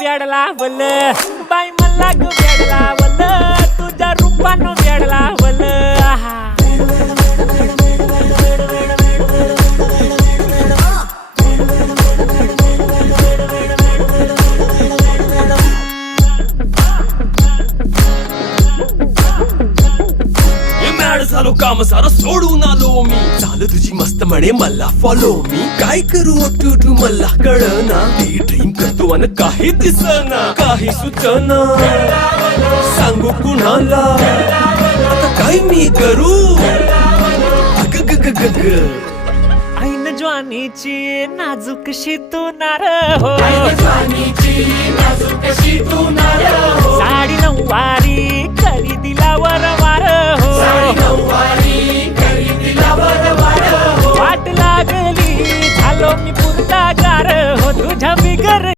वेड लावल बाई मला ग वेड लावल तुझ्या रूपानं वेड लावल झालो काम सारं सोडून आलो मी चाल तुझी मस्त म्हणे मला फॉलो मी काय करू टू मला कळना ड्रीम करतो आणि काही दिसना काही सुचना सांगू कुणाला आता काय मी करू अग ग ग ग ग ऐन ज्वानीची नाजूकशी तू नार हो